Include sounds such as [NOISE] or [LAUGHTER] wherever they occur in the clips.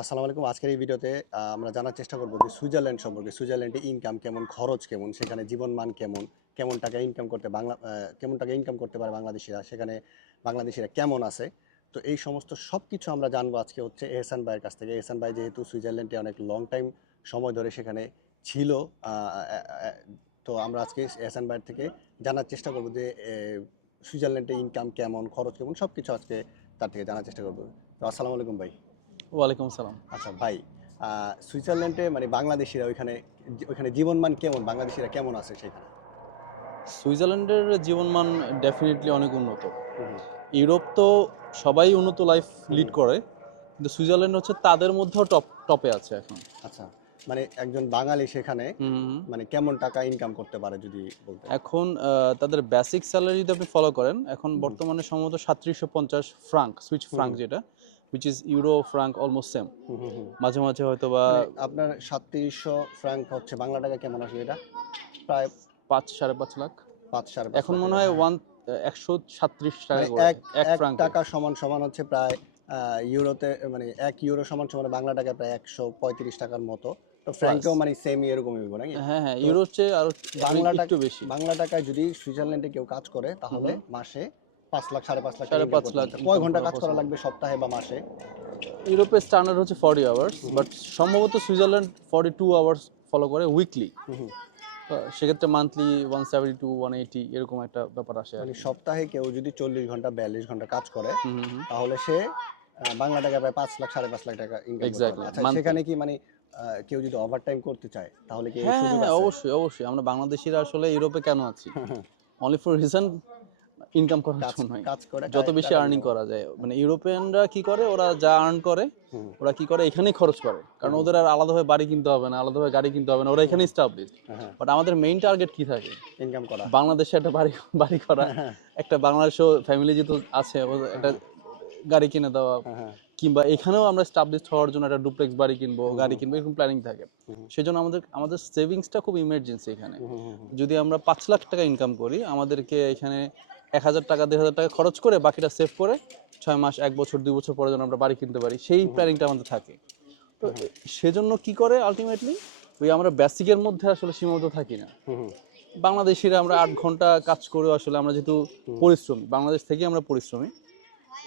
আসসালামু আলাইকুম আজকের এই ভিডিওতে আমরা জানার চেষ্টা করব যে সুইজারল্যান্ড সম্পর্কে, সুইজারল্যান্ডে ইনকাম কেমন, খরচ কেমন, সেখানে জীবনমান কেমন কেমন টাকা ইনকাম করতে বাংলা কেমন টাকা ইনকাম করতে পারে বাংলাদেশিরা, সেখানে বাংলাদেশিরা কেমন আছে? তো এই সমস্ত সব কিছু আমরা জানব আজকে হচ্ছে এহসান ভাইয়ের কাছ থেকে। এহসান ভাই যেহেতু সুইজারল্যান্ডে অনেক লং টাইম সময় ধরে সেখানে ছিল তো আমরা আজকে এহসান ভাইয়ের থেকে জানার চেষ্টা করব যে সুইজারল্যান্ডে ইনকাম কেমন, খরচ কেমন সব কিছু আজকে তার থেকে জানার চেষ্টা করব। তো আসসালামু আলাইকুম ভাই। ওয়ালাইকুম সালাম। আচ্ছা ভাই সুইজারল্যান্ডে মানে বাংলাদেশিরা ওইখানে ওইখানে জীবনমান কেমন? বাংলাদেশিরা কেমন আছে সেখানে? সুইজারল্যান্ডের জীবনমান ডেফিনেটলি অনেক উন্নত। ইউরোপ তো সবাই উন্নত লাইফ লিড করে কিন্তু সুইজারল্যান্ড হচ্ছে তাদের মধ্যেও টপ টপে আছে এখন। আচ্ছা মানে একজন বাঙালি সেখানে মানে কেমন টাকা ইনকাম করতে পারে যদি বলতে এখন তাদের বেসিক স্যালারি যদি আপনি ফলো করেন এখন বর্তমানে সম্ভবত সাতত্রিশশো পঞ্চাশ ফ্রাঙ্ক সুইচ ফ্রাঙ্ক যেটা। Which is euro franc almost same. মাঝে মাঝে হয়তো বা মানে আপনার সাতত্রিশশো ফ্রাঙ্ক হচ্ছে বাংলা টাকা কেমন আসবে এটা? প্রায় পাঁচ সাড়ে পাঁচ লাখ। পাঁচ সাড়ে এখন মনে হয় হ্যাঁ। ওয়ান একশো সাতত্রিশ টাকা মানে এক ফ্রাঙ্ক টাকা সমান সমান হচ্ছে প্রায় ইউরোতে মানে এক ইউরো সমান সমান বাংলা টাকায় প্রায় একশো পঁয়ত্রিশ টাকার মতো। তো ফ্র্যাঙ্কেও মানে সেম এরকমই হইব নাকি? হ্যাঁ হ্যাঁ তো ইউরোর চেয়ে আরও বাংলা টাকা- বেশি। বাংলা টাকায় যদি সুইজারল্যান্ডে কেউ কাজ করে তাহলে মাসে পাঁচ লাখ সাড়ে পাঁচ লাখ সাড়ে পাঁচ লাখ কয় ঘণ্টা কাজ করা লাগবে সপ্তাহে বা মাসে? ইউরোপের স্ট্যান্ডার্ড হচ্ছে ফর্টি আওয়ার্স বাট সম্ভবত Switzerland forty two hours follow করে উইকলি সেক্ষেত্রে monthly one seventy two one eighty এরকম একটা ব্যাপার আসে মানে সপ্তাহে কেউ যদি চল্লিশ ঘণ্টা বিয়াল্লিশ ঘণ্টা কাজ করে। তাহলে সে বাংলা টাকা প্রায় পাঁচ লাখ সাড়ে পাঁচ লাখ টাকা ইনকাম আচ্ছা. সেখানে কি মানে কেউ যদি ওভার টাইম করতে চায় তাহলে কি হ্যাঁ অবশ্যই অবশ্যই। আমরা বাংলাদেশিরা আসলে ইউরোপে কেন আছি? অনলি ফর রিজন ইনকাম করার কাজ জন্যই। কাজ করে যত বেশি আর্নিং করা যায়। মানে ইউরোপিয়ানরা কি করে? ওরা যা আর্ন করে ওরা কি করে? এখানেই খরচ করে। কারণ ওদের আর আলাদাভাবে বাড়ি কিনতে হবে না আলাদাভাবে গাড়ি কিনতে হবে না ওরা এখানে স্টাবলিশ হ্যাঁ, হ্যাঁ। বাট আমাদের মেইন টার্গেট কি থাকে? ইনকাম করা। বাংলাদেশে একটা বাড়ি বাড়ি করা। হ্যাঁ, একটা বাংলাদেশও ফ্যামিলি যেহেতু আছে একটা গাড়ি কিনে দেওয়া। হ্যাঁ, হ্যাঁ, কিংবা এখানেও আমরা স্টাবলিশ হওয়ার জন্য একটা ডুপ্লেক্স বাড়ি কিনবো গাড়ি কিনবো এরকম প্ল্যানিং থাকে। সেই জন্য আমাদের আমাদের সেভিংসটা খুব ইমার্জেন্সি এখানে। যদি আমরা পাঁচ লাখ টাকা ইনকাম করি আমাদেরকে এখানে এক হাজার টাকা দেড় হাজার টাকা খরচ করে বাকিটা সেভ করে ছয় মাস এক বছর দুই বছর পরে যেন আমরা বাড়ি কিনতে পারি সেই। প্ল্যানিংটা আমাদের থাকে। তো সেজন্য কি করে আলটিমেটলি ওই আমরা বেসিকের মধ্যে আসলে সীমাবদ্ধ থাকি না। বাংলাদেশিরা আমরা আট ঘণ্টা কাজ করেও আসলে আমরা যেহেতু। পরিশ্রমী বাংলাদেশ থেকে আমরা পরিশ্রমী।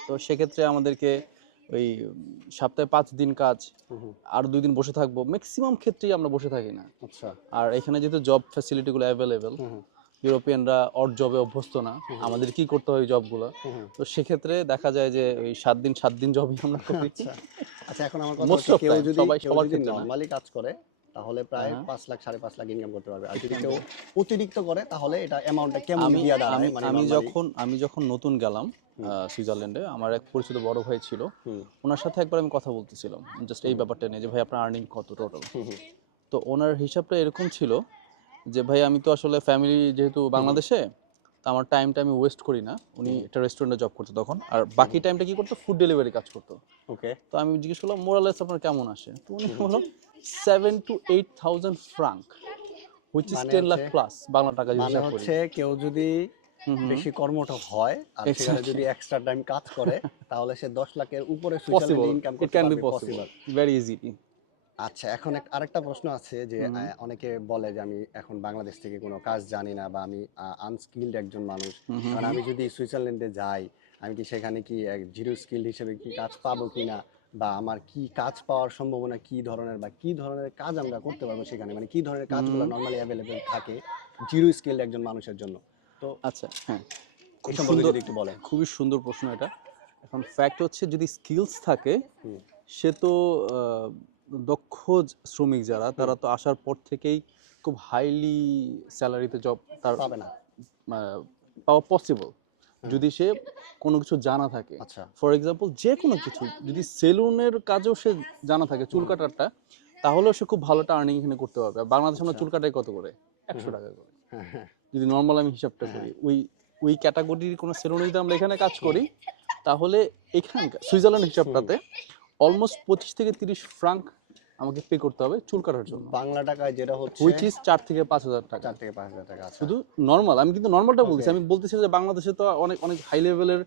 তো সেক্ষেত্রে আমাদেরকে ওই সপ্তাহে পাঁচ দিন কাজ আর দুই দিন বসে থাকব। ম্যাক্সিমাম ক্ষেত্রেই আমরা বসে থাকি না। আচ্ছা। আর এখানে যেহেতু জব ফ্যাসিলিটিগুলো অ্যাভেলেবেল ইউরোপিয়ানরা অড জবে অভ্যস্ত না। আমাদের কি করতে হয় জবগুলো। তো সেক্ষেত্রে দেখা যায় যে ওই সাত দিন সাত দিন জবই আমরা করি। আচ্ছা। আচ্ছা এখন আমার কথা কেউ যদি সবাই। নর্মালি কাজ করে তাহলে প্রায় হ্যাঁ। পাঁচ লাখ সাড়ে পাঁচ লাখ ইনকাম করতে পারবে। আর যদি কেউ অতিরিক্ত করে তাহলে এটা অ্যামাউন্টটা কেমন আমি দাঁড়ায়? আমি মানে আমি যখন আমি যখন নতুন গেলাম সুইজারল্যান্ডে আমার এক পরিচিত বড় ভাই ছিল। ওনার সাথে একবার আমি কথা বলতেছিলাম জাস্ট এই ব্যাপারটা নিয়ে যে ভাই আপনার আর্নিং কত? টোটাল তো ওনার হিসাবটা এরকম ছিল যে ভাই আমি তো আসলে ফ্যামিলি যেহেতু বাংলাদেশে তো আমার টাইমটা আমি ওয়েস্ট করি না। উনি একটা রেস্টুরেন্টে জব করতো তখন। আর বাকি টাইমটা কি করতো? ফুড ডেলিভারি কাজ করতো। ওকে তো আমি জিজ্ঞেস করলাম মোরালেস আপনার কেমন আসে? তো উনি বলল seven two eight thousand franc which is ten lakh plus Bangla টাকা যদি মানে হিসাব করি। হচ্ছে কেউ যদি। বেশি কর্মঠ হয় আর সেখানে যদি এক্সট্রা টাইম কাজ করে তাহলে সে দশ লাখের উপরে সুইজারল্যান্ডে ইনকাম করতে পারবে পসিবল ভেরি ইজি আচ্ছা এখন আরেকটা প্রশ্ন আছে যে অনেকে বলে যে আমি এখন বাংলাদেশ থেকে কোনো কাজ জানি না বা আমি আনস্কিল্ড একজন মানুষ। কারণ আমি যদি সুইজারল্যান্ডে যাই আমি কি সেখানে কি জিরো স্কিল হিসেবে কি কাজ পাবো কিনা? বা আমার কি কাজ পাওয়ার সম্ভাবনা কি ধরনের? বা কি ধরনের কাজ আমরা করতে পারব সেখানে? মানে কি ধরনের কাজগুলো। নর্মালি অ্যাভেলেবেল থাকে জিরো স্কিল্ড একজন মানুষের জন্য? তো আচ্ছা হ্যাঁ। যদি একটু বলেন। খুবই সুন্দর প্রশ্ন এটা। এখন ফ্যাক্ট হচ্ছে যদি স্কিলস থাকে সে তো দক্ষ শ্রমিক যারা তারা তো আসার পর থেকেই খুব হাইলি স্যালারিতে জব তার পাবে না। পাওয়া পসিবল। যদি সে কোনো কিছু জানা থাকে আচ্ছা। ফর এক্সাম্পল যে কোনো কিছু যদি সেলুনের কাজেও সে জানা থাকে চুল কাটারটা তাহলেও সে খুব ভালোটা আর্নিং এখানে করতে পারবে। বাংলাদেশে আমরা আচ্ছা। চুল কাটাই কত করে? একশো টাকা করে। হ্যাঁ হ্যাঁ। যদি নর্মাল আমি হিসাবটা হ্যাঁ। করি ওই ওই ক্যাটাগরির কোনো সেলুনে যদি আমরা এখানে কাজ করি তাহলে এখানকার সুইজারল্যান্ড হিসাবটাতে অলমোস্ট পঁচিশ থেকে তিরিশ ফ্রাঙ্ক আমাকে পে করতে হবে চুল কাটার জন্য। বাংলা টাকায় যেটা হচ্ছে হুইচ ইজ চার থেকে পাঁচ হাজার টাকা। চার থেকে পাঁচ হাজার টাকা শুধু নর্মাল আমি কিন্তু নর্মালটা বলতেছি। আমি বলতেছি যে বাংলাদেশে তো অনেক অনেক হাই লেভেলের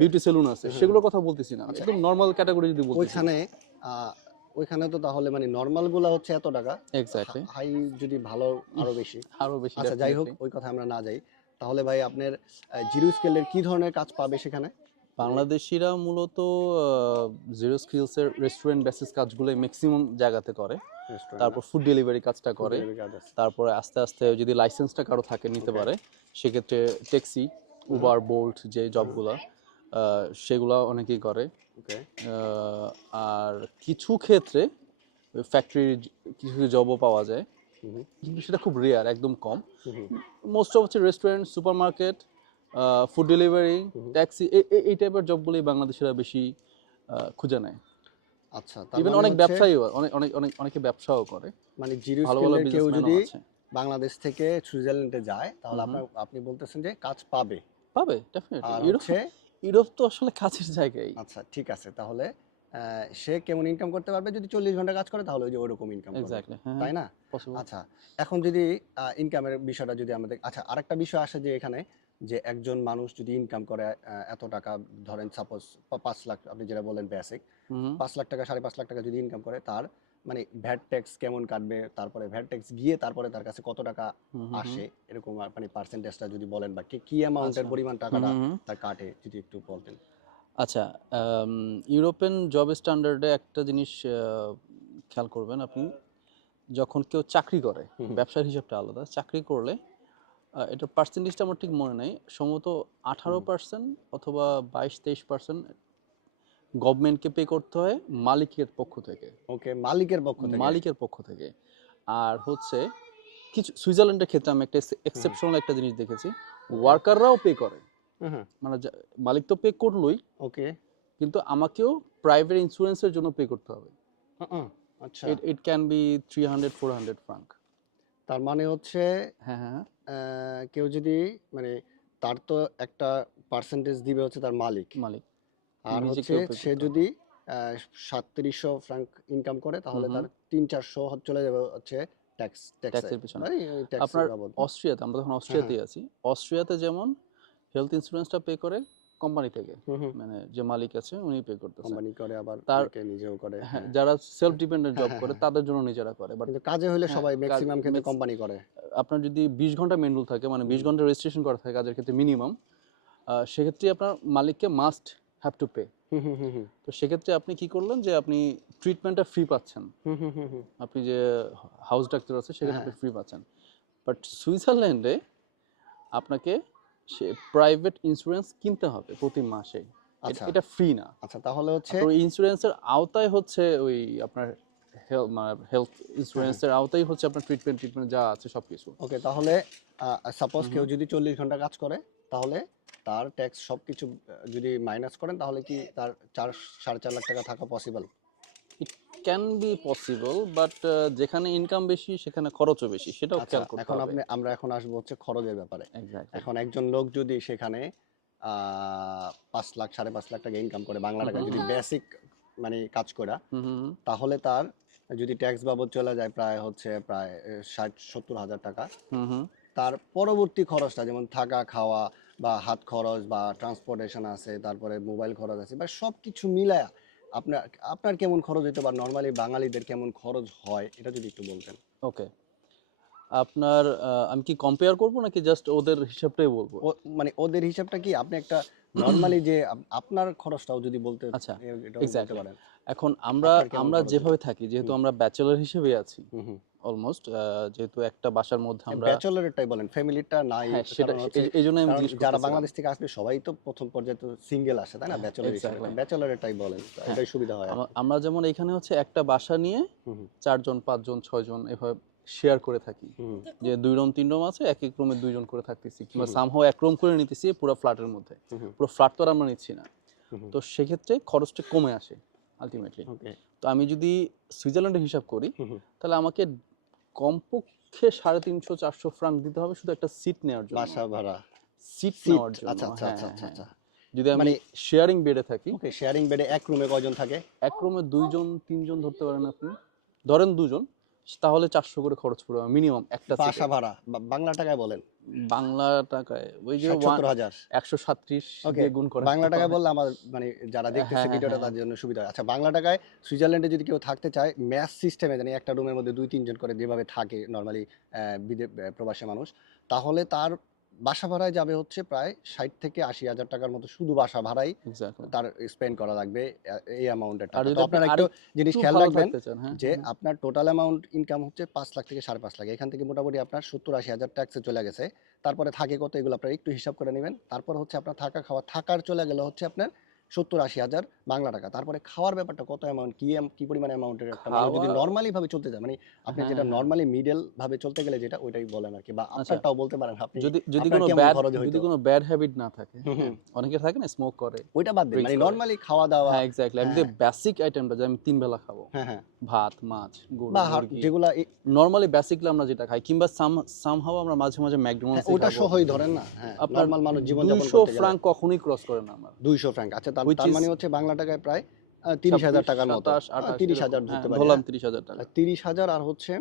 বিউটি সেলুন আছে। সেগুলোর কথা বলতেছি না। একদম নর্মাল ক্যাটাগরি যদি বলতেছি। ওইখানে ওইখানে তো তাহলে মানে নর্মালগুলা হচ্ছে এত টাকা। এক্স্যাক্টলি হাই যদি ভালো আরও বেশি। [LAUGHS] আরও বেশি আচ্ছা যাই হোক ওই কথা আমরা না যাই। তাহলে ভাই আপনার জিরো স্কেলের কি ধরনের কাজ পাবে সেখানে? বাংলাদেশিরা মূলত জিরো স্কিলস এর রেস্টুরেন্ট বেসিস কাজগুলো ম্যাক্সিমাম জায়গাতে করে। তারপর ফুড ডেলিভারি কাজটা করে। তারপরে আস্তে আস্তে যদি লাইসেন্সটা কারও থাকে নিতে পারে সেক্ষেত্রে ট্যাক্সি উবার বোল্ট যে জবগুলো সেগুলো অনেকেই করে। আর কিছু ক্ষেত্রে ফ্যাক্টরির কিছু জবও পাওয়া যায়। কিন্তু সেটা খুব রেয়ার একদম কম। মোস্ট অফ হচ্ছে restaurant super market food delivery taxi এই টাইপের জবগুলোই বাংলাদেশিরা বেশি খুঁজে নেয়। আচ্ছা ইভেন মানে অনেক অনেক অনেক অনেক অনেকে ব্যবসাও করে। মানে জিরো কেউ যদি বাংলাদেশ থেকে সুইজারল্যান্ডে যায় তাহলে আপনার আপনি বলতেছেন যে কাজ পাবে। পাবে ডেফিনেটলি ইউরোপ ইউরোপ তো আসলে কাছের জায়গায়। আচ্ছা ঠিক আছে তাহলে সে কেমন ইনকাম করতে পারবে? যদি চল্লিশ ঘণ্টা কাজ করে তাহলে ওই যে ওইরকম ইনকাম এক্স্যাক্টলি হ্যাঁ তাই না? আচ্ছা এখন যদি ইনকামের বিষয়টা যদি আমাদের আচ্ছা আরেকটা বিষয় আসে যে এখানে যে একজন মানুষ যদি ইনকাম করে এত টাকা ধরেন সাপোজ পাঁচ লাখ আপনি যেটা বলেন বেসিক পাঁচ লাখ টাকা সাড়ে পাঁচ লাখ টাকা যদি ইনকাম করে তার মানে ভ্যাট ট্যাক্স কেমন কাটবে তারপরে ভ্যাট ট্যাক্স গিয়ে তারপরে তার কাছে কত টাকা আসে এরকম মানে পার্সেন্টেজটা যদি বলেন বা কি কি অ্যামাউন্টের আচ্ছা। পরিমাণ টাকাটা তার কাটে যদি একটু বলতেন। আচ্ছা ইউরোপিয়ান জব স্ট্যান্ডার্ডে একটা জিনিস খেয়াল করবেন আপনি যখন কেউ চাকরি করে। ব্যবসার হিসাবটা আলাদা চাকরি করলে এটার পার্সেন্টেজটা আমার ঠিক মনে নেই। সম্ভবত আঠারো পার্সেন্ট অথবা বাইশ তেইশ পার্সেন্ট গভর্নমেন্টকে পে করতে হয় মালিকের পক্ষ থেকে। ওকে মালিকের পক্ষ থেকে? মালিকের পক্ষ থেকে। আর হচ্ছে কিছু সুইজারল্যান্ডের ক্ষেত্রে আমি একটা এক্সেপশনাল একটা জিনিস দেখেছি। ওয়ার্কাররাও পে করে। মানে মালিক তো পে করলোই। ওকে কিন্তু আমাকেও প্রাইভেট ইন্স্যুরেন্সের জন্য পে করতে হবে। আচ্ছা। It can be three hundred four hundred franc তার মানে হচ্ছে হ্যাঁ হ্যাঁ হ্যাঁ। কেউ যদি মানে তার তো একটা পার্সেন্টেজ দিবে হচ্ছে তার মালিক। মালিক। আর হচ্ছে সে যদি সাতত্রিশশো ফ্রাঙ্ক ইনকাম করে তাহলে তার তিন চারশো চলে যাবে হচ্ছে ট্যাক্স ট্যাক্সের পিছনে। আপনার অস্ট্রিয়াতে আমরা তখন অস্ট্রিয়াতেই আছি। অস্ট্রিয়াতে যেমন হেলথ ইন্স্যুরেন্সটা পে করে কোম্পানি থেকে। মানে যে মালিক আছে উনি পে করতেছে। কোম্পানি করে আবার তার- নিজেও করে। হ্যাঁ হ্যাঁ। যারা সেলফ ডিপেন্ডেন্ট জব করে হ্যাঁ, তাদের জন্য নিজেরা করে। বাট কাজে হলে সবাই ম্যাক্সিমাম ক্ষেত্রে কোম্পানি করে। আপনার যদি বিশ ঘণ্টা মেনুল থাকে মানে বিশ হুম। ঘণ্টা রেজিস্ট্রেশন করা থাকে কাজের ক্ষেত্রে মিনিমাম সেক্ষেত্রে আপনার মালিককে মাস্ট হ্যাভ টু পে তো সেক্ষেত্রে আপনি কি করলেন যে আপনি ট্রিটমেন্টটা ফ্রি পাচ্ছেন। আপনি যে হাউস ডাক্তার আছে সেখানে। আপনি ফ্রি পাচ্ছেন। বাট সুইজারল্যান্ডে আপনাকে সে প্রাইভেট ইন্স্যুরেন্স কিনতে হবে প্রতি মাসে এটা- আচ্ছা। ফ্রি না। আচ্ছা তাহলে হচ্ছে ওই ইন্স্যুরেন্সের আওতায় হচ্ছে ওই আপনার হেলথ মানে ইন্স্যুরেন্সের আওতায় হচ্ছে আপনার ট্রিটমেন্ট ট্রিটমেন্ট যা আছে সব কিছু ওকে তাহলে সাপোজ কেউ যদি চল্লিশ ঘণ্টা কাজ করে তাহলে তার ট্যাক্স সব কিছু যদি মাইনাস করেন তাহলে কি তার চার সাড়ে চার লাখ টাকা থাকা possible can be possible but যেখানে ইনকাম বেশি সেখানে খরচও বেশি সেটাও আচ্ছা খেয়াল করতে এখন আপনি আমরা এখন আসব হচ্ছে খরচের ব্যাপারে। এখন একজন লোক যদি সেখানে পাঁচ লাখ সাড়ে পাঁচ লাখ টাকা ইনকাম করে বাংলা টাকা যদি বেসিক মানে কাজ করে তাহলে তার যদি ট্যাক্স বাবদ চলে যায় প্রায় হচ্ছে প্রায় ষাট সত্তর হাজার টাকা। তার পরবর্তী খরচটা যেমন থাকা খাওয়া বা হাত খরচ বা ট্রান্সপোর্টেশন আছে তারপরে মোবাইল খরচ আছে বা সব কিছু মিলায়া আপনার আপনার কেমন খরচ হইতে পারে? নর্মালি বাঙালিদের কেমন খরচ হয়? এটা যদি একটু বলতেন। ওকে আপনার আমি কি কম্পেয়ার করব নাকি জাস্ট ওদের হিসাবটাই বলব? ও মানে ওদের হিসাবটা কি? আপনি একটা নর্মালি [CLEARS THROAT] যে আপনার খরচটাও যদি বলতে আচ্ছা, এখন আমরা আমরা যেভাবে থাকি যেহেতু আমরা ব্যাচেলর হিসেবে আছি অলমোস্ট যেহেতু একটা বাসার মধ্যে আমরা বলেন ফ্যামিলিটা নাই হ্যাঁ সেটা এই- জন্য আমি যারা বাংলাদেশ থেকে আসবে সবাই তো প্রথম পর্যায়ে তো সিঙ্গেল আসে তাই না? ব্যাচেলর. ব্যাচেলরেরটাই বলেন হ্যাঁ। এটাই সুবিধা হয়। আমরা যেমন এখানে হচ্ছে একটা বাসা নিয়ে চারজন পাঁচজন ছয়জন এভাবে শেয়ার করে থাকি। যে দুই রুম তিন রুম আছে এক এক রুমে দুইজন করে থাকতেছি কিংবা। সামহাও এক রুম করে নিতেছি পুরো ফ্ল্যাটের মধ্যে। পুরো ফ্ল্যাট তো আর আমরা নিচ্ছি না। তো সেক্ষেত্রে খরচটা কমে আসে আলটিমেটলি তো আমি যদি সুইজারল্যান্ডের হিসাব করি তাহলে আমাকে কমপক্ষে সাড়ে তিনশো চারশো ফ্রাঙ্ক দিতে হবে শুধু একটা সিট নেওয়ার জন্য। বাসা ভাড়া। সিট নেওয়ার জন্য আচ্ছা আচ্ছা হ্যাঁ, আচ্ছা আচ্ছা হ্যাঁ, আচ্ছা। হ্যাঁ। যদি আমি মানে শেয়ারিং বেডে থাকি। ওকে শেয়ারিং বেডে এক রুমে কয়জন থাকে? এক রুমে দুইজন তিনজন ধরতে পারেন আপনি। ধরেন দুজন। তাহলে চারশো করে খরচ পড়বে মিনিমাম একটা বাসা ভাড়া বাংলা টাকায় বলেন বাংলা টাকায় ওই যে হাজার একশো সাতত্রিশ ওকে গুণ করে বাংলা টাকায় বললে আমার মানে যারা দেখতেছে হ্যাঁ, ভিডিওটা হ্যাঁ। তার জন্য সুবিধা হয়। আচ্ছা বাংলা টাকায় সুইজারল্যান্ডে যদি কেউ থাকতে চায় ম্যাচ সিস্টেমে জানি একটা রুমের মধ্যে দুই তিনজন করে যেভাবে থাকে নর্মালি বিদে প্রবাসী মানুষ তাহলে তার বাসা ভাড়ায় যাবে হচ্ছে প্রায় ষাট থেকে আশি হাজার টাকার মতো শুধু বাসা ভাড়াই তার স্পেন্ড করা লাগবে এই অ্যামাউন্টের টাকা। আপনার একটু জিনিস খেয়াল রাখবেন হ্যাঁ যে আপনার টোটাল অ্যামাউন্ট ইনকাম হচ্ছে পাঁচ লাখ থেকে সাড়ে পাঁচ লাখ। এখান থেকে মোটামুটি আপনার সত্তর আশি হাজার ট্যাক্সে চলে গেছে। তারপরে থাকে কত এগুলো আপনার একটু হিসাব করে নেবেন। তারপর হচ্ছে আপনার থাকা খাওয়া থাকার চলে গেলে হচ্ছে আপনার সত্তর আশি হাজার বাংলা টাকা। তারপরে খাওয়ার ব্যাপারটা কত অ্যামাউন্ট কি কি পরিমাণ অ্যামাউন্টের একটা? মানুষ যদি নর্মালি ভাবে চলতে যায় মানে আপনি হ্যাঁ, যেটা হ্যাঁ। নর্মালি মিডল ভাবে চলতে গেলে যেটা ওইটাই বলেন আর কি বা আপনারটাও বলতে পারেন আপনি যদি যদি কোনো ব্যাড যদি কোনো ব্যাড হ্যাবিট না থাকে হুম। অনেকে থাকে না স্মোক করে ওইটা বাদ দিন মানে নর্মালি খাওয়া দাওয়া হ্যাঁ এক্স্যাক্টলি আমি যে বেসিক আইটেমটা যে আমি তিন বেলা খাব হ্যাঁ হ্যাঁ। ভাত মাছ গরু বা যেগুলা নর্মালি বেসিকলি আমরা যেটা খাই কিংবা সাম সামহাও আমরা মাঝে মাঝে হ্যাঁ, ম্যাকডোনাল্ডস ওটা সহই ধরেন না হ্যাঁ নর্মাল মানুষ জীবন যাপন করতে গেলে। ফ্রাঙ্ক কখনোই ক্রস করে না আমার। দুইশো ফ্র্যাঙ্ক আচ্ছা তার মানে হচ্ছে বাংলা টাকায় প্রায় তিরিশ হাজার টাকার মতো। তিরিশ হাজার হ্যাঁ, ধরতে পারি। ধরলাম তিরিশ হাজার টাকা। তিরিশ হাজার আর হচ্ছে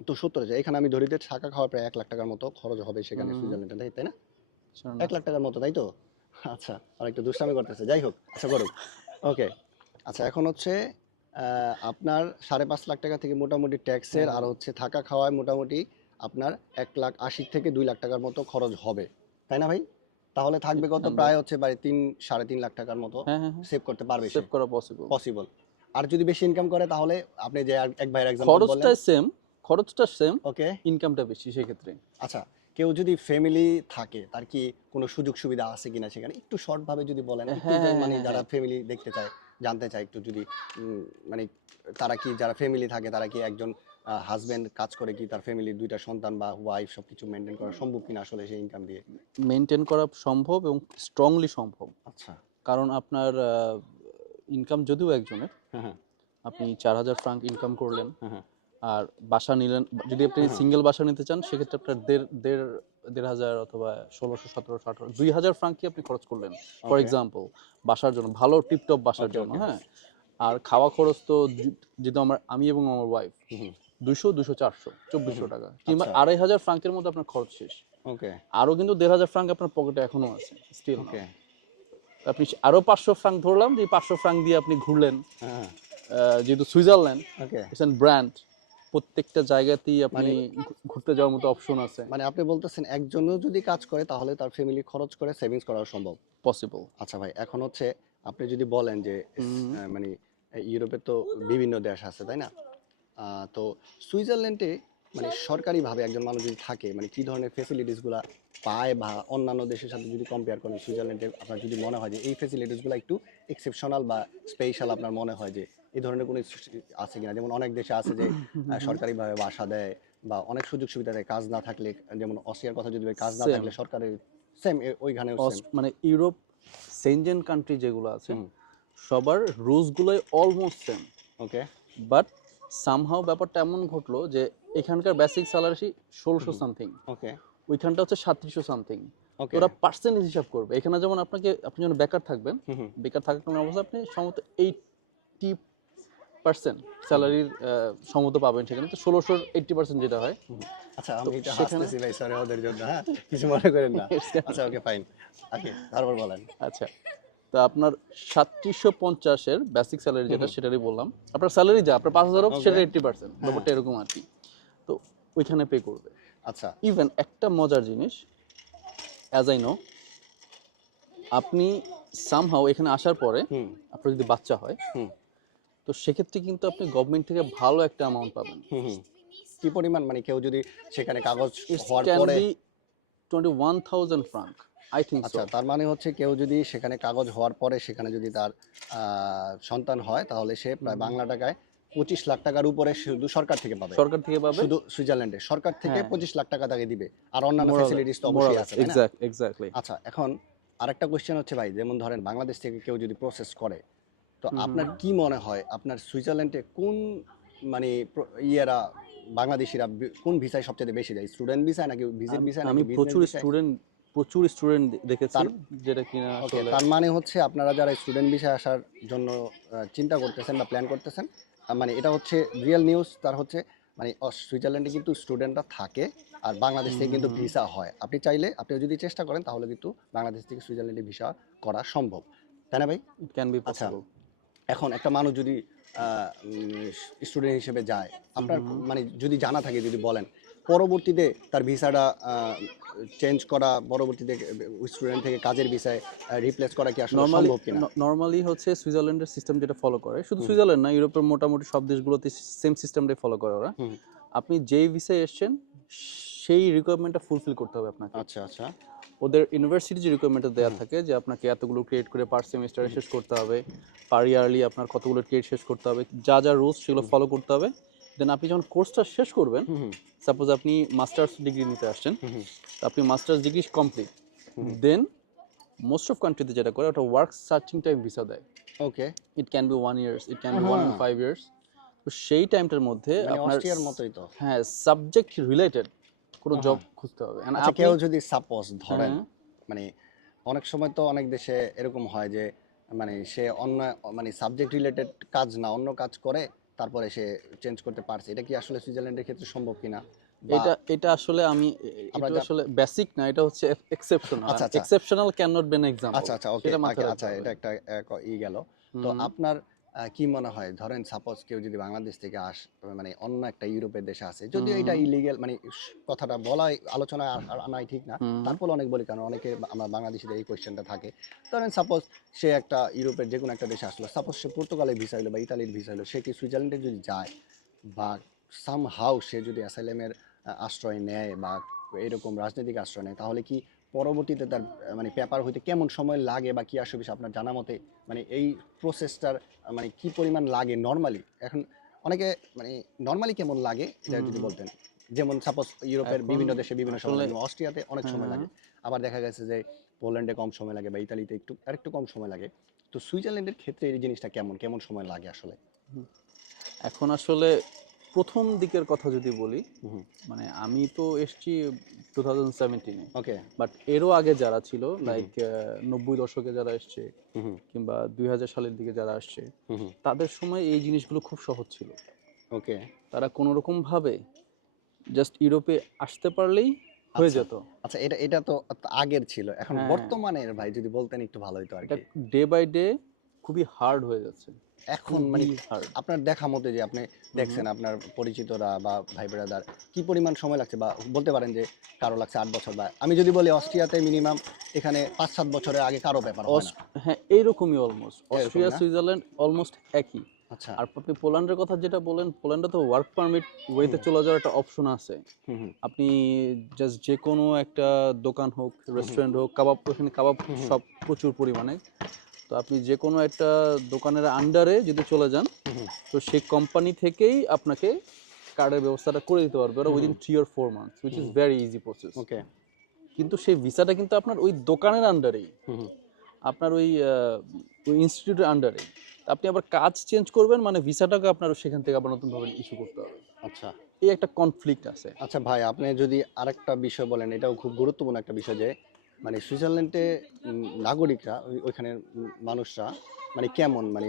তো সত্তর হাজার। এখানে আমি ধরিতে থাকা খাওয়া প্রায় এক লাখ টাকার মতো খরচ হবে সেখানে সুইজারল্যান্ডে তাই তাই না? এক লাখ টাকার মতো তাই তো? আচ্ছা আর একটু দুষ্টামি করতেছে। যাই হোক আচ্ছা করুক। ওকে আচ্ছা এখন হচ্ছে আহ, আপনার সাড়ে পাঁচ লাখ টাকা থেকে মোটামুটি ট্যাক্সের আর হচ্ছে থাকা খাওয়ায় মোটামুটি আপনার এক লাখ আশি থেকে দুই লাখ টাকার মতো খরচ হবে। তাই না ভাই? তাহলে থাকবে কত? প্রায় হচ্ছে প্রায় তিন সাড়ে তিন লাখ টাকার মতো হ্যাঁ হ্যাঁ সেভ করতে পারবে সেভ করা পসিবল পসিবল আর যদি বেশি ইনকাম করে তাহলে আপনি যে এক ভাইয়ের এক্সাম্পল খরচটা সেম খরচটা সেম ওকে ইনকামটা বেশি সেক্ষেত্রে। আচ্ছা কেউ যদি ফ্যামিলি থাকে তার কি কোনো সুযোগ সুবিধা আছে কিনা সেখানে? একটু শর্ট ভাবে যদি বলেন হ্যাঁ, হ্যাঁ, মানে হ্যাঁ, যারা ফ্যামিলি দেখতে চায় জানতে চায় একটু যদি মানে তারা কি যারা ফ্যামিলি থাকে তারা কি একজন হাজবেন্ড কাজ করে কি তার ফ্যামিলির দুইটা সন্তান বা ওয়াইফ সবকিছু মেনটেন করা সম্ভব কিনা আসলে সেই ইনকাম দিয়ে? মেনটেন করা সম্ভব এবং স্ট্রংলি সম্ভব। আচ্ছা। কারণ আপনার ইনকাম যদিও একজনের হ্যাঁ হ্যাঁ। আপনি চার হাজার ফ্রাঙ্ক ইনকাম করলেন হ্যাঁ। আর বাসা নিলেন যদি আপনি সিঙ্গেল বাসা নিতে চান সেক্ষেত্রে আপনার দেড় দেড় দেড় হাজার অথবা ষোলোশো সতেরোশো আঠারো দুই হাজার ফ্রাঙ্কই আপনি খরচ করলেন? ফর. এক্সাম্পল বাসার জন্য ভালো টিপটপ বাসার জন্য হ্যাঁ। আর খাওয়া খরচ তো যদি আমার আমি এবং আমার ওয়াইফ। দুশো দুশো চারশো চব্বিশশো টাকা। কিংবা আচ্ছা। আড়াই হাজার ফ্রাঙ্কের মধ্যে আপনার খরচ শেষ। ওকে। কিন্তু দেড় হাজার ফ্রাঙ্ক আপনার পকেটে এখনও আছে স্টিল ওকে। আপনি পাঁচশো ফ্রাঙ্ক ধরলাম যে পাঁচশো ফ্রাঙ্ক দিয়ে আপনি ঘুরলেন হ্যাঁ। যেহেতু সুইজারল্যান্ড ইটস ব্র্যান্ড প্রত্যেকটা জায়গাতেই আপনি মানে- ঘুরতে যাওয়ার মতো অপশন আছে। মানে আপনি বলতেছেন একজনও যদি কাজ করে তাহলে তার ফ্যামিলি খরচ করে সেভিংস করা সম্ভব। পসিবল আচ্ছা ভাই এখন হচ্ছে আপনি যদি বলেন যে মানে ইউরোপে তো বিভিন্ন দেশ আছে তাই না? তো সুইজারল্যান্ডে মানে সরকারিভাবে একজন মানুষ যদি থাকে মানে কি ধরনের ফেসিলিটিসগুলো পায় বা অন্যান্য দেশের সাথে যদি কম্পেয়ার করেন সুইজারল্যান্ডে আপনার যদি মনে হয় যে এই ফেসিলিটিসগুলো একটু এক্সেপশনাল বা স্পেশাল আপনার মনে হয় যে এই ধরনের কোনো আছে কিনা? যেমন অনেক দেশে আছে যে [LAUGHS] সরকারিভাবে বাসা দেয় বা অনেক সুযোগ সুবিধা দেয় কাজ না থাকলে যেমন অস্ট্রিয়ার কথা যদি কাজ না থাকলে সরকারের সেম ওইখানে মানে ইউরোপ সেনজেন কান্ট্রি যেগুলো আছে। সবার রুলসগুলোই almost same okay but somehow ব্যাপারটা এমন ঘটলো যে এখানকার বেসিক স্যালারি ষোলোশো সামথিং ওকে ওইখানটা হচ্ছে সাতত্রিশশো সামথিং ওরা পার্সেন্টেজ হিসাব করবে। এখানে যেমন আপনাকে আপনি যখন বেকার থাকবেন বেকার থাকার অবস্থা আপনি সম্ভবত এইটটি পার্সেন্ট স্যালারির সম্মত পাবেন সেখানে। তো ষোলোশোর এইটটি পার্সেন্ট যেটা হয় আচ্ছা আমি এটা হাসতেছি ভাই সরি ওদের জন্য হ্যাঁ কিছু মনে করেন না। [LAUGHS] আচ্ছা ওকে ফাইন ওকে তারপর বলেন। আচ্ছা। তো আপনার সাতত্রিশশো পঞ্চাশের বেসিক স্যালারি যেটা সেটারই বললাম। আপনার স্যালারি যা আপনার পাঁচ হাজার সেটা এইটটি পার্সেন্ট। ব্যাপারটা এরকম আর কি। তো ওইখানে পে করবে। আচ্ছা। ইভেন একটা মজার জিনিস অ্যাজ আই নো আপনি সামহাও এখানে আসার পরে আপনার যদি বাচ্চা হয় হুম। তো সেক্ষেত্রে কিন্তু আপনি গভর্নমেন্ট থেকে ভালো একটা অ্যামাউন্ট পাবেন। কি পরিমাণ? মানে কেউ যদি সেখানে কাগজ হওয়ার পরে twenty one thousand franc I think আচ্ছা তার মানে হচ্ছে কেউ যদি সেখানে কাগজ হওয়ার পরে সেখানে যদি তার সন্তান হয় তাহলে সে প্রায় বাংলা টাকায় পঁচিশ লাখ টাকার উপরে শুধু সরকার থেকে পাবে। সরকার থেকে পাবে? শুধু সুইজারল্যান্ডে। সরকার থেকে হ্যাঁ। পঁচিশ লাখ টাকা তাকে দিবে। আর অন্যান্য ফ্যাসিলিটিস তো অবশ্যই আছে এক্স্যাক্টলি আচ্ছা এখন আরেকটা কোশ্চেন হচ্ছে ভাই যেমন ধরেন বাংলাদেশ থেকে কেউ যদি প্রসেস করে তো আপনার কি মনে হয় আপনার সুইজারল্যান্ডে কোন মানে ইয়েরা বাংলাদেশিরা কোন ভিসায় সবচেয়ে বেশি যায় স্টুডেন্ট ভিসা নাকি ভিজিট ভিসা নাকি আমি প্রচুর স্টুডেন্ট প্রচুর স্টুডেন্ট দেখেছি যেটা কিনা তার মানে হচ্ছে আপনারা যারা স্টুডেন্ট ভিসায় আসার জন্য চিন্তা করতেছেন বা প্ল্যান করতেছেন মানে এটা হচ্ছে রিয়েল নিউজ তার হচ্ছে মানে সুইজারল্যান্ডে কিন্তু স্টুডেন্টরা থাকে আর বাংলাদেশ থেকে কিন্তু ভিসা হয়। আপনি চাইলে আপনি যদি চেষ্টা করেন তাহলে কিন্তু বাংলাদেশ থেকে সুইজারল্যান্ডে ভিসা করা সম্ভব। তাই না ভাই? ক্যান বি আচ্ছা। এখন একটা মানুষ যদি স্টুডেন্ট হিসেবে যায় আপনার মানে যদি জানা থাকে যদি বলেন পরবর্তীতে তার ভিসাটা চেঞ্জ করা পরবর্তীতে স্টুডেন্ট থেকে কাজের ভিসায় রিপ্লেস করা কি আসলে সম্ভব কিনা? নর্মালি হচ্ছে সুইজারল্যান্ডের সিস্টেম যেটা ফলো করে শুধু সুইজারল্যান্ড না ইউরোপের মোটামুটি সব দেশগুলোতে সেম সিস্টেমটাই ফলো করে ওরা। আপনি যেই ভিসায় এসেছেন সেই রিকোয়ারমেন্টটা ফুলফিল করতে হবে আপনাকে। আচ্ছা আচ্ছা। ওদের ইউনিভার্সিটি যে রিকোয়ারমেন্টটা দেওয়া থাকে যে আপনাকে এতগুলো ক্রিয়েট করে পার সেমিস্টারে শেষ করতে হবে পার ইয়ারলি আপনার কতগুলো ক্রিয়েট শেষ করতে হবে যা যা রুলস সেগুলো ফলো করতে হবে দেন আপনি যখন কোর্সটা শেষ করবেন সাপোজ আপনি মাস্টার্স ডিগ্রি নিতে আসছেন আপনি masters degree complete then most of কান্ট্রিতে যেটা করে ওটা ওয়ার্ক সার্চিং টাইম ভিসা দেয়। Okay it can be one years it can be one five years তো সেই টাইমটার মধ্যে মানে আপনার মতোই তো। হ্যাঁ সাবজেক্ট রিলেটেড কোনো জব খুঁজতে হবে। আচ্ছা কেউ যদি সাপোজ ধরেন হ্যাঁ, মানে অনেক সময় তো অনেক দেশে এরকম হয় যে মানে সে অন্য মানে সাবজেক্ট রিলেটেড কাজ না অন্য কাজ করে তারপরে সে চেঞ্জ করতে পারছে। এটা কি আসলে সুইজারল্যান্ডের ক্ষেত্রে সম্ভব কিনা? এটা এটা আসলে আমি এটা আসলে বেসিক না এটা হচ্ছে এক্সেপশনাল আচ্ছা, আচ্ছা। Exceptional can not be an example আচ্ছা আচ্ছা ওকে আচ্ছা এটা একটা ই গেল। তো আপনার কি মনে হয়? ধরেন সাপোজ কেউ যদি বাংলাদেশ থেকে আস মানে অন্য একটা ইউরোপের দেশে আসে যদিও এটা ইলিগেল মানে কথাটা বলাই আলোচনায় আ- আ- আনাই ঠিক না। তারপর অনেক বলি কারণ অনেকে আমরা বাংলাদেশিদের এই কোয়েশ্চেনটা থাকে। ধরেন সাপোজ সে একটা ইউরোপের যে কোনো একটা দেশে আসলো সাপোজ সে পর্তুগালের ভিসা হলো বা ইতালির ভিসা হলো সে কি সুইজারল্যান্ডে যদি যায় বা সাম হাউ সে যদি অ্যাসাইলেমের আশ্রয় নেয় বা এরকম রাজনৈতিক আশ্রয় নেয় তাহলে কি পরবর্তীতে তার মানে পেপার হইতে কেমন সময় লাগে বা কি আসবে আপনার জানা মতে মানে এই প্রসেসটার মানে কি পরিমাণ লাগে নর্মালি এখন অনেকে মানে নর্মালি কেমন লাগে এটা যদি বলতেন। যেমন সাপোজ ইউরোপের বিভিন্ন দেশে বিভিন্ন সময় লাগে। অস্ট্রিয়াতে অনেক সময় হ্যাঁ। লাগে। আবার দেখা গেছে যে পোল্যান্ডে কম সময় লাগে বা ইতালিতে একটু আরেকটু কম সময় লাগে। তো সুইজারল্যান্ডের ক্ষেত্রে এই জিনিসটা কেমন কেমন সময় লাগে আসলে? এখন আসলে প্রথম দিকের কথা যদি বলি মানে আমি তো এসছি টু থাউজেন্ড সেভেন্টিনে ওকে বাট এরও আগে যারা ছিল লাইক নব্বই দশকে যারা এসছে কিংবা দুই হাজার সালের দিকে যারা আসছে তাদের সময় এই জিনিসগুলো খুব সহজ ছিল। ওকে তারা কোনো রকম ভাবে জাস্ট ইউরোপে আসতে পারলেই হয়ে আচ্ছা। যেত। আচ্ছা এটা এটা তো আগের ছিল। এখন হ্যাঁ। বর্তমানের ভাই যদি বলতেন একটু ভালো হতো আর ডে বাই ডে খুবই হার্ড হয়ে যাচ্ছে। এখন মানে আপনার দেখা মতে যে আপনি দেখছেন আপনার পরিচিতরা বা ভাই ব্রাদার কি পরিমাণ সময় লাগছে বা বলতে পারেন যে কারও লাগছে আট বছর বা আমি যদি বলি অস্ট্রিয়াতে মিনিমাম এখানে পাঁচ সাত বছরের আগে কারও ব্যাপার হ্যাঁ এইরকমই অলমোস্ট অস্ট্রিয়া সুইজারল্যান্ড অলমোস্ট একই। আচ্ছা। আর আপনি পোল্যান্ডের কথা যেটা বলেন পোল্যান্ডে তো ওয়ার্ক পারমিট ওয়েতে চলে যাওয়ার একটা অপশন আছে। আপনি জাস্ট যে কোনো একটা দোকান হোক রেস্টুরেন্ট হোক কাবাব ওখানে কাবাব। সব প্রচুর পরিমাণে। তো আপনি যে কোনো একটা দোকানের আন্ডারে যদি চলে যান। তো সেই কোম্পানি থেকেই আপনাকে কার্ডের ব্যবস্থাটা করে দিতে পারবে ওরা। Within three or four months which is. Very easy process okay কিন্তু সেই ভিসাটা কিন্তু আপনার ওই দোকানের আন্ডারেই। আপনার ওই ওই ইনস্টিটিউটের আন্ডারে আপনি আবার কাজ চেঞ্জ করবেন মানে ভিসাটাকে আপনার সেখান থেকে আবার নতুনভাবে ইস্যু করতে হবে আচ্ছা এই একটা কনফ্লিক্ট আছে আচ্ছা ভাই আপনি যদি আরেকটা বিষয় বলেন এটাও খুব গুরুত্বপূর্ণ একটা বিষয় যে মানে সুইজারল্যান্ডে নাগরিকরা ওই- ওইখানের মানুষরা মানে কেমন মানে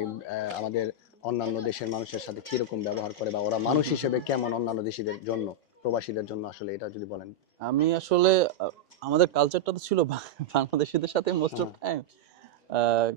আমাদের অন্যান্য দেশের মানুষের সাথে কীরকম ব্যবহার করে বা ওরা মানুষ হিসেবে কেমন অন্যান্য দেশিদের জন্য প্রবাসীদের জন্য আসলে এটা যদি বলেন? আমি আসলে আমাদের কালচারটা তো ছিল বাংলাদেশীদের বাংলাদেশিদের সাথে মোস্ট অফ টাইম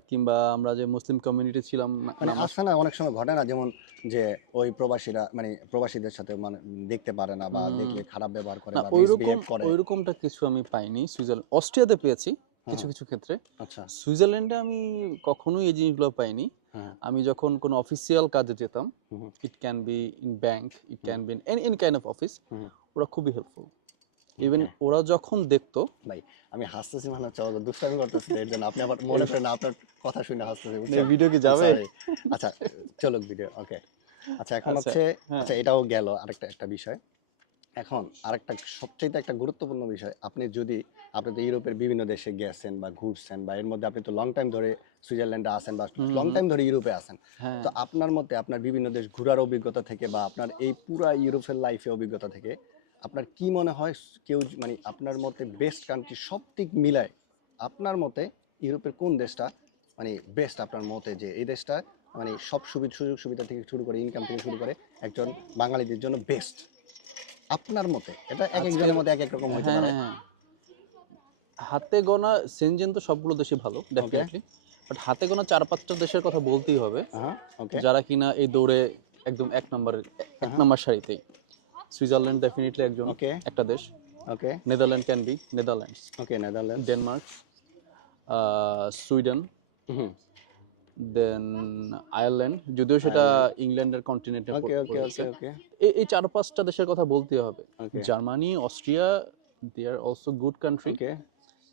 কিংবা আমরা যে মুসলিম কমিউনিটি ছিলাম মানে আসে না অনেক সময় ঘটে না যেমন যে ওই প্রবাসীরা মানে প্রবাসীদের সাথে মানে দেখতে পারে না বা দেখলে খারাপ ব্যবহার করে বা ওইরকম ওইরকমটা কিছু আমি পাইনি। সুইজারল্যান্ড অস্ট্রিয়াতে পেয়েছি কিছু কিছু ক্ষেত্রে। আচ্ছা। সুইজারল্যান্ডে আমি কখনোই এই জিনিসগুলো পাইনি। হ্যাঁ। আমি যখন কোনো অফিসিয়াল কাজে যেতাম। It can be in bank it can be in any kind of office ওরা খুবই হেল্পফুল ইভেন ওরা যখন দেখতো ভাই আমি হাসতেছি মানে হচ্ছে দুষ্টামি করতেছে এর জন্য আপনি আবার [LAUGHS] মনে করেন আপনার কথা শুনে হাসতেছি ভিডিও কি যাবে? আচ্ছা চলুক ভিডিও ওকে আচ্ছা এখন আচ্ছা, হচ্ছে হ্যাঁ। আচ্ছা এটাও গেল আরেকটা একটা বিষয়। এখন আরেকটা সবচেয়ে একটা গুরুত্বপূর্ণ বিষয় আপনি যদি আপনি তো ইউরোপের বিভিন্ন দেশে গেছেন বা ঘুরছেন বা এর মধ্যে আপনি তো লং টাইম ধরে সুইজারল্যান্ডে আছেন বা লং টাইম ধরে ইউরোপে আছেন হ্যাঁ। তো আপনার মতে আপনার বিভিন্ন দেশ ঘোরার অভিজ্ঞতা থেকে বা আপনার এই পুরা ইউরোপের লাইফে অভিজ্ঞতা থেকে আপনার কি মনে হয় কেউ মানে আপনার মতে বেস্ট কান্ট্রি সব দিক মিলায় আপনার মতে ইউরোপের কোন দেশটা মানে বেস্ট আপনার মতে যে এই দেশটা মানে সব সুবিধা সুযোগ সুবিধা থেকে শুরু করে ইনকাম থেকে শুরু করে একজন বাঙালিদের জন্য বেস্ট আপনার মতে? এটা এক একজনের মধ্যে এক এক রকম হতে হ্যাঁ পারে। হ্যাঁ হাতে গোনা সেনজেন তো সবগুলো দেশে ভালো ডেফিনেটলি বাট হাতে গোনা চার পাঁচটা দেশের কথা বলতেই হবে। হ্যাঁ যারা কিনা এই দৌড়ে একদম এক নম্বরের এক হ্যাঁ। নম্বর সারিতেই। সুইজারল্যান্ড ডেফিনেটলি একজন ওকে একটা দেশ। Okay Netherland can be Netherlands okay Netherland Denmark Sweden then Ireland যদিও সেটা ইংল্যান্ডের কন্টিনেন্টে ওকে ওকে ওকে ওকে এই চার পাঁচটা দেশের কথা বলতে হবে। Germany Austria they are also good country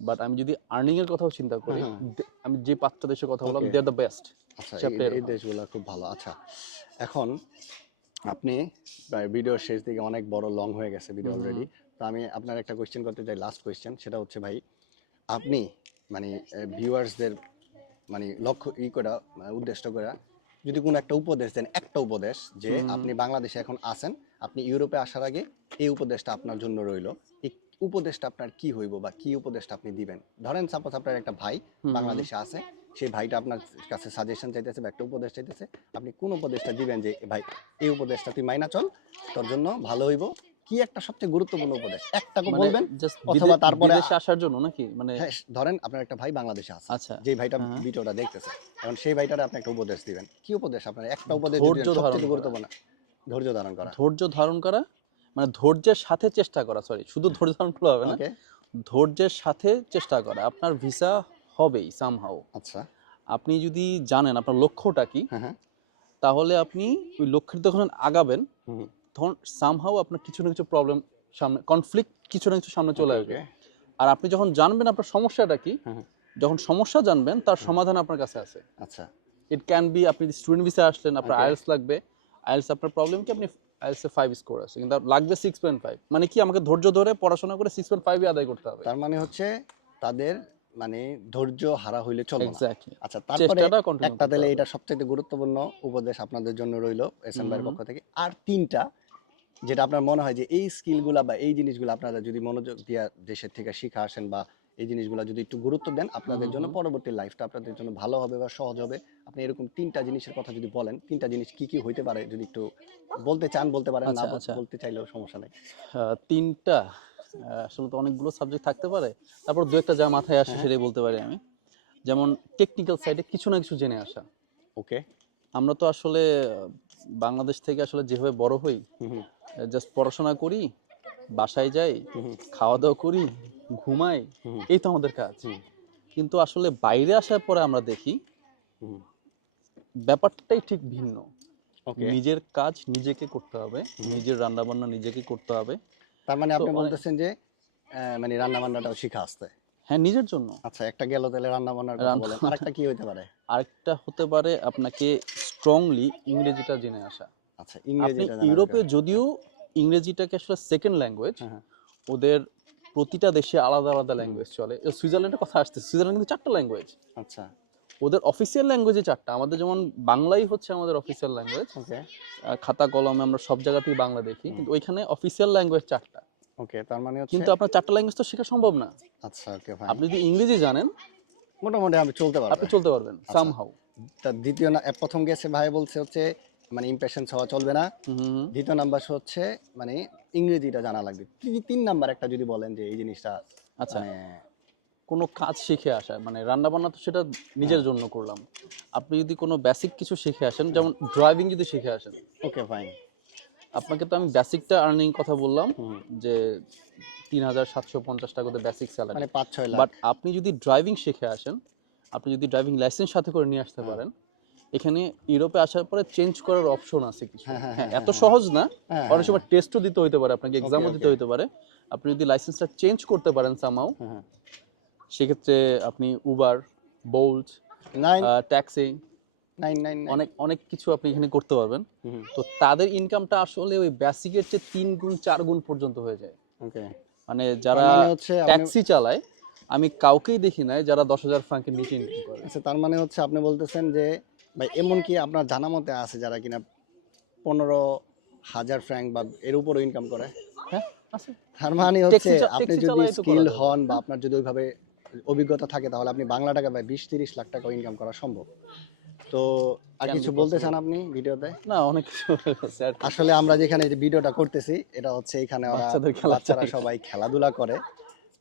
but আমি যদি আর্নিং এর কথাও চিন্তা করি হ্যাঁ, আমি যে পাঁচটা দেশের কথা বললাম. দে আর দ্য বেস্ট আচ্ছা এই দেশগুলো খুব ভালো। আচ্ছা এখন আপনি ভিডিওর শেষ দিকে অনেক বড় লং হয়ে গেছে ভিডিও অলরেডি তো আমি আপনার একটা কোয়েশ্চেন করতে চাই লাস্ট কোয়েশ্চেন সেটা হচ্ছে ভাই আপনি মানে ভিউয়ার্সদের মানে লক্ষ্য ই করা মানে উদ্দেশ্য করা যদি কোনো একটা উপদেশ দেন একটা উপদেশ যে আপনি বাংলাদেশে এখন আছেন আপনি ইউরোপে আসার আগে এই উপদেশটা আপনার জন্য রইল। এই উপদেশটা আপনার কি হইব বা কি উপদেশটা আপনি দিবেন? ধরেন সাপোজ আপনার একটা ভাই বাংলাদেশে আছে সেই ভাইটা আপনার কাছে সাজেশন চাইতেছে বা একটা উপদেশ চাইতেছে আপনি কোন উপদেশটা দিবেন যে ভাই এই উপদেশটা তুই মাইনা চল তোর জন্য ভালো হইব। কি একটা সবচেয়ে গুরুত্বপূর্ণ উপদেশ? একটা মানে বলবেন অথবা তারপরে বিদেশে আসার জন্য নাকি? মানে হ্যাঁ ধরেন আপনার একটা ভাই বাংলাদেশে আছে আচ্ছা যে ভাইটা হ্যাঁ। ভিডিওটা দেখতেছে। এখন সেই ভাইটারে আপনি একটা উপদেশ দিবেন। কি উপদেশ আপনার? একটা উপদেশ ধৈর্য দেন, ধারণ সবচেয়ে করা। গুরুত্বপূর্ণ। ধৈর্য ধারণ করা। ধৈর্য ধারণ করা? মানে ধৈর্যের সাথে চেষ্টা করা সরি শুধু ধৈর্য ধারণ করলে হবে না। ধৈর্যের সাথে চেষ্টা করা। আপনার ভিসা হবেই সামহাও আচ্ছা। আপনি যদি জানেন আপনার লক্ষ্যটা কি হ্যাঁ হ্যাঁ। তাহলে আপনি ওই লক্ষ্যের যখন আগাবেন তখন সামহাও আপনার কিছু না কিছু প্রবলেম সামনে কনফ্লিক্ট কিছু না কিছু সামনে চলে আসবে। আর আপনি যখন জানবেন আপনার সমস্যাটা কি হ্যাঁ। যখন সমস্যা জানবেন তার সমাধান আপনার কাছে আছে। আচ্ছা। ইট ক্যান বি আপনি স্টুডেন্ট ভিসা আসলেন আপনার. আইএলস লাগবে। আইএলস আপনার প্রবলেম কি আপনি আইএলসে ফাইভ স্কোর আছে। কিন্তু লাগবে সিক্স পয়েন্ট ফাইভ মানে কি আমাকে ধৈর্য ধরে পড়াশোনা করে সিক্স পয়েন্ট ফাইভই আদায় করতে হবে। তার মানে হচ্ছে তাদের মানে ধৈর্য হারা হইলে চলবে না। আচ্ছা তারপরে একটা তাহলে এটা সবচেয়ে গুরুত্বপূর্ণ উপদেশ আপনাদের জন্য রইল এস এম ভাইয়ের পক্ষ থেকে। আর তিনটা যেটা আপনার মনে হয় যে এই স্কিলগুলা বা এই জিনিসগুলো আপনারা যদি মনোযোগ দিয়ে দেশের থেকে শিখে আসেন বা এই জিনিসগুলো যদি একটু গুরুত্ব দেন আপনাদের জন্য। পরবর্তী লাইফটা আপনাদের জন্য ভালো হবে বা সহজ হবে। আপনি এরকম তিনটা জিনিসের কথা যদি বলেন তিনটা জিনিস কি কি হইতে পারে? যদি একটু বলতে চান বলতে পারেন না আচ্ছা, আচ্ছা। বলতে চাইলেও সমস্যা নেই। তিনটা আসলে তো অনেকগুলো সাবজেক্ট থাকতে পারে। তারপর দু একটা যা মাথায় আসে হ্যাঁ। সেটাই বলতে পারি আমি। যেমন টেকনিক্যাল সাইডে কিছু না কিছু জেনে আসা। ওকে আমরা তো আসলে বাংলাদেশ থেকে আসলে যেভাবে বড় হই জাস্ট পড়াশোনা করি বাসায় যাই খাওয়া দাওয়া করি ঘুমাই এই তো আমাদের কাজ। কিন্তু আসলে বাইরে আসার পরে আমরা দেখি ব্যাপারটাই ঠিক ভিন্ন। নিজের কাজ নিজেকে করতে হবে নিজের রান্না বান্না নিজেকে করতে হবে তার মানে আপনি বলতেছেন যে মানে রান্না বান্নাটাও শিখা আসতে হ্যাঁ নিজের জন্য। আচ্ছা একটা গেল তাহলে রান্না বলেন। আরেকটা কি হইতে পারে? [LAUGHS] আরেকটা হতে পারে আপনাকে স্ট্রংলি ইংরেজিটা জেনে আসা। আচ্ছা ইংরেজিটা ইউরোপে যদিও ইংরেজিটাকে আসলে সেকেন্ড ল্যাঙ্গুয়েজ হ্যাঁ। ওদের প্রতিটা দেশে আলাদা আলাদা ল্যাঙ্গুয়েজ চলে। সুইজারল্যান্ডের কথা আসছে সুইজারল্যান্ড কিন্তু চারটা ল্যাঙ্গুয়েজ আচ্ছা। ওদের অফিসিয়াল ল্যাঙ্গুয়েজে চারটা। আমাদের যেমন বাংলাই হচ্ছে আমাদের অফিসিয়াল ল্যাঙ্গুয়েজ খাতা কলমে আমরা সব জায়গাতেই বাংলা দেখি কিন্তু ওইখানে অফিসিয়াল ল্যাঙ্গুয়েজ চারটা। ওকে তার মানে হচ্ছে কিন্তু আপনার চারটা ল্যাঙ্গুয়েজ তো শেখা সম্ভব না। আচ্ছা ওকে ভাই আপনি যদি ইংরেজি জানেন মোটামুটি আমি চলতে আপনি চলতে পারবেন। সামহাউ তার দ্বিতীয় না প্রথম গেছে ভাই বলছে হচ্ছে মানে ইমপ্রেশন হওয়া চলবে না। দ্বিতীয় নাম্বার হচ্ছে মানে ইংরেজিটা জানা লাগবে। তিন- তিন নাম্বার একটা যদি বলেন যে এই জিনিসটা আচ্ছা। মানে কোনো কাজ শিখে আসা মানে রান্না বান্না তো সেটা নিজের জন্য করলাম। আপনি যদি কোনো বেসিক কিছু শিখে আসেন যেমন ড্রাইভিং যদি শিখে আসেন। ওকে ফাইন আপনাকে তো আমি বেসিকটা আর্নিং কথা বললাম যে তিন হাজার সাতশো পঞ্চাশ টাকাতে বেসিক স্যালারি মানে পাঁচ ছয় লাখ। বাট আপনি যদি ড্রাইভিং শিখে আসেন আপনি যদি ড্রাইভিং লাইসেন্স সাথে করে নিয়ে আসতে পারেন এখানে ইউরোপে আসার পরে চেঞ্জ করার অপশন আছে কিছু। হ্যাঁ, হ্যাঁ, হ্যাঁ হ্যাঁ, এত হ্যাঁ। সহজ না। হ্যাঁ, অনেক সময় টেস্টও দিতে হইতে পারে আপনাকে এক্সামও দিতে হইতে পারে। আপনি যদি লাইসেন্সটা চেঞ্জ করতে পারেন সামাও হ্যাঁ, হ্যাঁ। সেক্ষেত্রে আপনি উবার বোল্ট ট্যাক্সি। অনেক অনেক কিছু আপনি এখানে করতে পারবেন। তো তাদের ইনকামটা আসলে ওই বেসিকের চেয়ে তিন গুণ চার গুণ পর্যন্ত হয়ে যায়। মানে যারা মানে ট্যাক্সি চালায় আমি কাউকেই দেখি নাই যারা দশ হাজার ফ্রাঙ্কের নিচে ইনকাম করে। আচ্ছা তার মানে হচ্ছে আপনি বলতেছেন যে ভাই এমন কি আপনার জানা মতে আছে যারা কিনা পনেরো হাজার ফ্র্যাঙ্ক বা এর উপরও ইনকাম করে? হ্যাঁ আছে। তার মানে হচ্ছে আপনি যদি স্কিল হন বা আপনার যদি ওইভাবে অভিজ্ঞতা থাকে তাহলে আপনি বাংলা টাকা ভাই বিশ তিরিশ লাখ টাকা ইনকাম করা সম্ভব। তো আর কিছু বলতে চান আপনি ভিডিওতে? না অনেক কিছু। আসলে আমরা যেখানে ভিডিওটা করতেছি এটা হচ্ছে এখানে বাচ্চারা সবাই খেলাধুলা করে।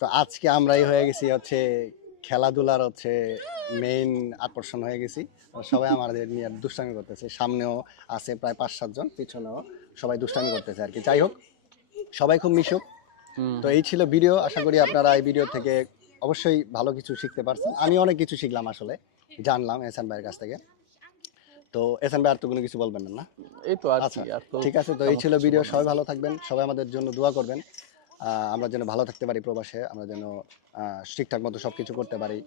তো আজকে আমরাই হয়ে গেছি হচ্ছে খেলাধুলার হচ্ছে মেইন আকর্ষণ হয়ে গেছি। সবাই [LAUGHS] আমাদের নিয়ে দুষ্টামি করতেছে। সামনেও আছে প্রায় পাঁচ সাতজন পিছনেও সবাই দুষ্টামি করতেছে আর কি। যাই হোক সবাই খুব মিশুক। তো এই ছিল ভিডিও। আশা করি আপনারা এই ভিডিও থেকে অবশ্যই ভালো কিছু শিখতে পারছেন। আমি অনেক কিছু শিখলাম আসলে জানলাম এসান ভাইয়ের কাছ থেকে। তো এসান ভাই আর তো কোনো কিছু বলবেন না? না এই তো আর আচ্ছা আর তো ঠিক আছে তো এই ছিল ভিডিও সবাই ভালো থাকবেন সবাই আমাদের জন্য দোয়া করবেন। আমরা যেন ভালো থাকতে পারি প্রবাসে আমরা যেন ঠিকঠাক মতো সব কিছু করতে পারি।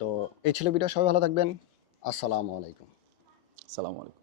তো এই ছিল ভিডিও সবাই ভালো থাকবেন। আসসালামু আলাইকুম। আসসালামু আলাইকুম।